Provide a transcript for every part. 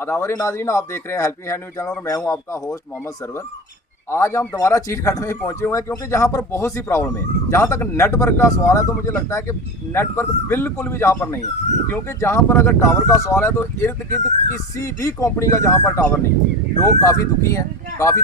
अदावरी नाज़रीन, आप देख रहे हैं हेल्पिंग हैंड न्यूज़ चैनल और मैं हूं आपका होस्ट मोहम्मद सरवर। आज हम दोबारा चीरघाट में ही पहुंचे हुए हैं क्योंकि जहां पर बहुत सी प्रॉब्लम है। जहां तक नेटवर्क का सवाल है तो मुझे लगता है कि नेटवर्क बिल्कुल भी जहां पर नहीं है, क्योंकि जहां पर अगर टावर का सवाल है तो इर्द गिर्द किसी भी कंपनी का जहां पर टावर नहीं है। लोग काफ़ी दुखी हैं। काफ़ी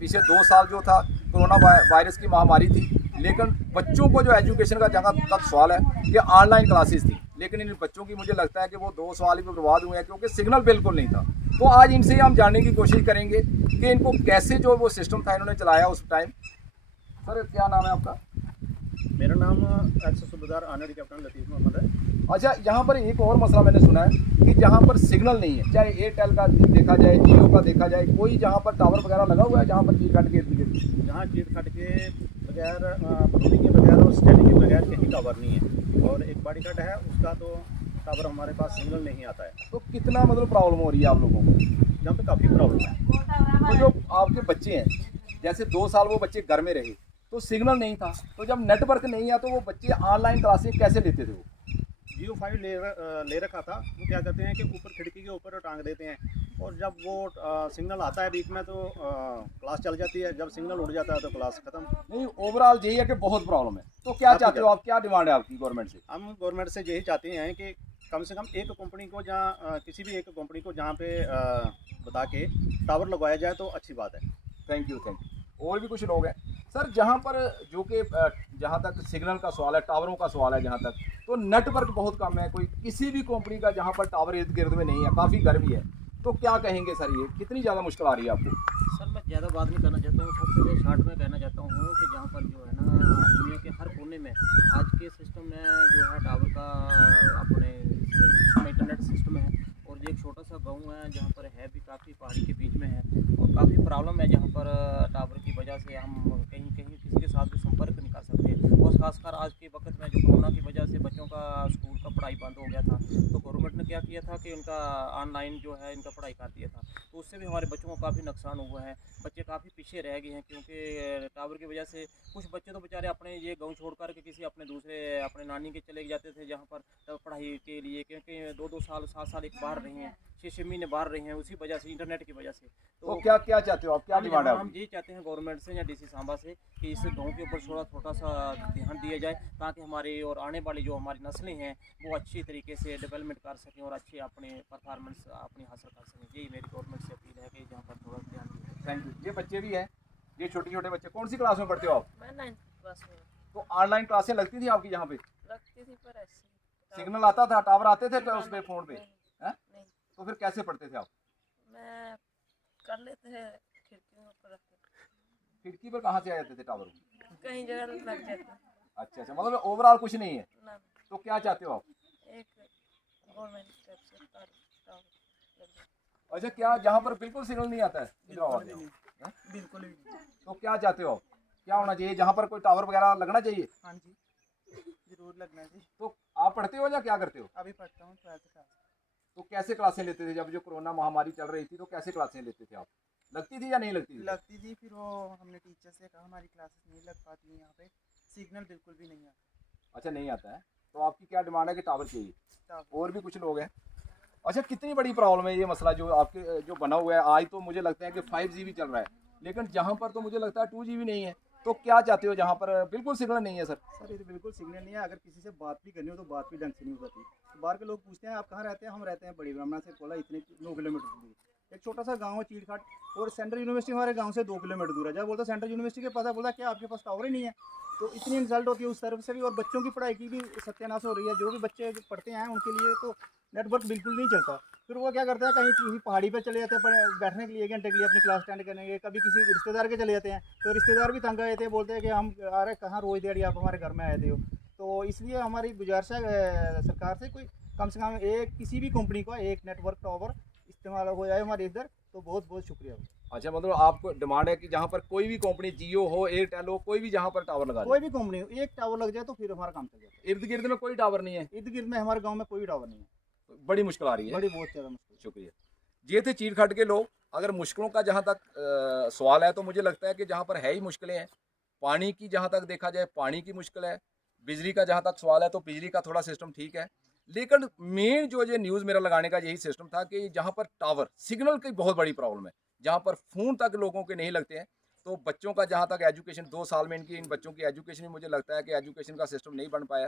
पीछे 2 साल जो था कोरोना वायरस की महामारी थी, लेकिन बच्चों को जो एजुकेशन का जहाँ तक सवाल है कि ऑनलाइन क्लासेस थी, लेकिन इन बच्चों की मुझे लगता है कि वो 2 साल ही बर्बाद हुए हैं क्योंकि सिग्नल बिल्कुल नहीं था। तो आज इनसे हम जानने की कोशिश करेंगे कि इनको कैसे जो वो सिस्टम था इन्होंने चलाया उस टाइम। सर, क्या नाम है आपका? मेरा नाम एक्स सूबेदार ऑनरी कैप्टन लतीफ़ मोहम्मद है। अच्छा, यहाँ पर एक और मसला मैंने सुना है कि जहाँ पर सिग्नल नहीं है, चाहे एयरटेल का देखा जाए, जियो का देखा जाए, कोई जहाँ पर टावर वगैरह लगा हुआ है जहाँ पर चीरघाट के इर्द गिर्द, जहाँ चीरघाट के बगैर बरूनी के बगैर और स्टैंडिंग के बगैर कहीं टावर नहीं है, और एक बाड़ीघाट है उसका तो टावर हमारे पास सिग्नल नहीं आता है। तो कितना मतलब प्रॉब्लम हो रही है आप लोगों को? यहाँ पे काफ़ी प्रॉब्लम है। तो जो आपके बच्चे हैं, जैसे 2 साल वो बच्चे घर में रहे तो सिग्नल नहीं था, तो जब नेटवर्क नहीं है तो वो बच्चे ऑनलाइन क्लासेस कैसे लेते थे? वो जियो 5 ले रखा था। वो क्या करते हैं कि ऊपर खिड़की के ऊपर टांग देते हैं, और जब वो सिग्नल आता है बीच में तो क्लास चल जाती है, जब सिग्नल उड़ जाता है तो क्लास ख़त्म। नहीं, ओवरऑल यही है कि बहुत प्रॉब्लम है। तो क्या चाहते हो आप, क्या डिमांड है आपकी गवर्नमेंट से? हम गवर्नमेंट से यही चाहते हैं कि कम से कम एक कंपनी को जहाँ किसी भी एक कंपनी को जहाँ पे बता के टावर लगवाया जाए तो अच्छी बात है। Thank you, thank you. और भी कुछ लोग हैं सर, जहाँ पर जो कि जहाँ तक सिग्नल का सवाल है, टावरों का सवाल है, जहाँ तक तो नेटवर्क बहुत कम है। कोई किसी भी कंपनी का जहाँ पर टावर इर्द गिर्द में नहीं है, काफ़ी गर्मी है, तो क्या कहेंगे सर, ये कितनी ज़्यादा मुश्किल आ रही है आपको? सर, मैं ज़्यादा बात नहीं करना चाहता हूँ। सबसे पहले शॉर्ट में कहना चाहता हूँ कि जहाँ पर जो है ना दुनिया के हर कोने में आज के सिस्टम में जो है टावर का अपने सिस्टम इंटरनेट सिस्टम है, और ये एक छोटा सा गांव है जहाँ पर है भी काफ़ी पहाड़ी के बीच में है, और काफ़ी प्रॉब्लम है जहाँ पर टावर की वजह से हम कहीं कहीं किसी के साथ भी संपर्क नहीं कर सकते। और ख़ासकर आज के वक्त में जो कोरोना की वजह से बच्चों का स्कूल का पढ़ाई बंद हो गया था, तो गवर्नमेंट ने क्या किया था कि उनका ऑनलाइन जो है इनका पढ़ाई कर दिया था। तो उससे भी हमारे बच्चों को काफ़ी नुकसान हुआ है। बच्चे काफ़ी पीछे रह गए हैं क्योंकि टावर की वजह से कुछ बच्चे तो बेचारे अपने ये गांव छोड़ कर के किसी अपने दूसरे अपने नानी के चले जाते थे जहाँ पर पढ़ाई के लिए, क्योंकि 2-2 साल 7 साल एक बाहर रहे हैं, 6-6 महीने बाहर रहे हैं उसी वजह से, इंटरनेट की वजह से। तो क्या क्या चाहते हो आप, क्या डिमांड है हम आपकी? ये चाहते हैं गवर्नमेंट से या डीसी सांबा से कि इस गांव के ऊपर थोड़ा छोटा सा ध्यान दिया जाए, ताकि हमारे और आने वाली जो हमारी नस्लें हैं वो अच्छी तरीके से डेवलपमेंट कर सकें और अच्छे अपने परफॉर्मेंस अपनी हासिल कर सकें। यही मेरी गवर्नमेंट से अपील है कि जहाँ पर थोड़ा ध्यान दिया जाए। Thank you. ये बच्चे भी हैं, ये छोटे छोटे बच्चे, कौन सी क्लास में पढ़ते हो आप? मैं 9th क्लास में तो ऑनलाइन क्लासें लगती थी आपकी यहाँ पे? लगती थी, पर ऐसे सिग्नल आता था, टावर आते थे तो उस पे फ़ोन पे? हैं? नहीं, तो फिर कैसे पढ़ते थे आप? मैं कर लेते थे खिड़कियों पर रख के, खिड़की पर कहाँ से आ जाते थे टावर? कहीं जगह लग जाते अच्छा अच्छा, मतलब ओवरऑल कुछ नहीं है। ना। तो क्या चाहते हो आप? एक गवर्नमेंट तरफ से टावर लग जाए। अच्छा, क्या जहाँ पर बिल्कुल सिग्नल नहीं आता है? इधर आओ, बिल्कुल भी नहीं, हैं? बिल्कुल भी नहीं। तो क्या चाहते हो आप, क्या होना चाहिए? जहाँ पर कोई टावर वगैरह लगना चाहिए? हाँ जी, जरूर लगना जी। तो आप पढ़ते हो या क्या करते हो? अभी पढ़ता हूँ 12th क्लास। तो कैसे क्लासें लेते थे जब जो कोरोना महामारी चल रही थी, तो कैसे क्लासें लेते थे आप? लगती थी या नहीं लगती थी? लगती थी, फिर वो हमने टीचर से कहा हमारी क्लासेस नहीं लग पाती हैं, यहाँ पे सिग्नल बिल्कुल भी नहीं आता। अच्छा, नहीं आता है। तो आपकी क्या डिमांड है कि टावर चाहिए? टावर और भी कुछ लोग हैं। अच्छा, कितनी बड़ी प्रॉब्लम है ये मसला जो आपके जो बना हुआ है? आज तो मुझे लगता है कि 5G चल रहा है, लेकिन जहाँ पर तो मुझे लगता है 2G नहीं है। तो क्या चाहते हो जहाँ पर बिल्कुल सिग्नल नहीं है सर? सर, ये तो बिल्कुल सिग्नल नहीं है। अगर किसी से बात भी करनी हो तो बात भी ढंग से नहीं हो पाती। तो बाहर के लोग पूछते हैं आप कहाँ रहते हैं, हम रहते हैं बड़ी ब्राह्मणा से कोला, इतने 9 किलोमीटर दूर। एक छोटा सा गांव है चीरघाट, और सेंट्रल यूनिवर्सिटी हमारे गांव से 2 किलोमीटर दूर है। जब बोलता सेंट्रल यूनिवर्सिटी के पास है, बोलता क्या आपके पास टावर ही नहीं है? तो इतनी इंसल्ट होती है उस तरफ से भी, और बच्चों की पढ़ाई की भी सत्यानाश हो रही है। जो भी बच्चे पढ़ते हैं उनके लिए तो नेटवर्क बिल्कुल नहीं चलता। फिर वो क्या करता है, कहीं किसी पहाड़ी पर चले जाते हैं बैठने के लिए, 1 घंटे के लिए अपनी क्लास अटेंड करने के लिए। कभी किसी रिश्तेदार के चले जाते हैं, तो रिश्तेदार भी तंग आए थे, बोलते हैं कि हम अरे कहाँ रोज़ दिहाड़ी आप हमारे घर में आए थे हो। तो इसलिए हमारी गुजारिश है सरकार से, कोई कम से कम एक किसी भी कंपनी का एक नेटवर्क टावर इस्तेमाल हो जाए हमारे इधर, तो बहुत बहुत शुक्रिया। अच्छा, मतलब आपको डिमांड है कि जहाँ पर कोई भी कंपनी, जियो हो, एयरटेल हो, कोई भी जहाँ पर टावर लगा दे। कोई भी कंपनी हो, एक टावर लग जाए तो फिर हमारा काम चल जाता है। इर्द गिर्द में कोई टावर नहीं है? इर्द गिर्द में हमारे गाँव में कोई टावर नहीं है। तो बड़ी मुश्किल आ रही है। बड़ी बहुत ज़्यादा मुश्किल। शुक्रिया। ये थे चीरघाट के लोग। अगर मुश्किलों का जहाँ तक सवाल है तो मुझे लगता है कि जहाँ पर है ही मुश्किलें हैं। पानी की जहाँ तक देखा जाए, पानी की मुश्किल है। बिजली का जहाँ तक सवाल है तो बिजली का थोड़ा सिस्टम ठीक है, लेकिन मेन जो ये न्यूज़ मेरा लगाने का यही सिस्टम था कि जहाँ पर टावर सिग्नल की बहुत बड़ी प्रॉब्लम है, जहाँ पर फ़ोन तक लोगों के नहीं लगते हैं, तो बच्चों का जहाँ तक एजुकेशन 2 साल में इनकी इन बच्चों की एजुकेशन भी मुझे लगता है कि एजुकेशन का सिस्टम नहीं बन पाया।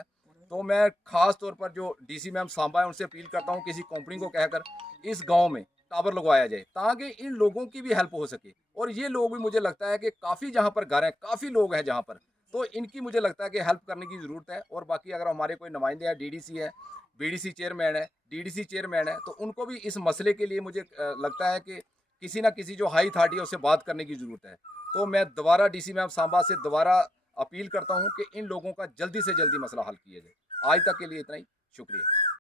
तो मैं ख़ास तौर पर जो डीसी मैम सांबा है उनसे अपील करता हूँ किसी कंपनी को कहकर इस गाँव में टावर लगवाया जाए ताकि इन लोगों की भी हेल्प हो सके। और ये लोग भी मुझे लगता है कि काफ़ी जहाँ पर घर हैं, काफ़ी लोग हैं जहाँ पर, तो इनकी मुझे लगता है कि हेल्प करने की ज़रूरत है। और बाकी अगर हमारे कोई नुमाइंदे हैं, डीडीसी है, बीडीसी चेयरमैन है, डीडीसी चेयरमैन है, तो उनको भी इस मसले के लिए मुझे लगता है कि किसी ना किसी जो हाई अथॉरिटी है उससे बात करने की ज़रूरत है। तो मैं दोबारा डीसी मैम सांबा से दोबारा अपील करता हूँ कि इन लोगों का जल्दी से जल्दी मसला हल किया जाए। आज तक के लिए इतना ही, शुक्रिया।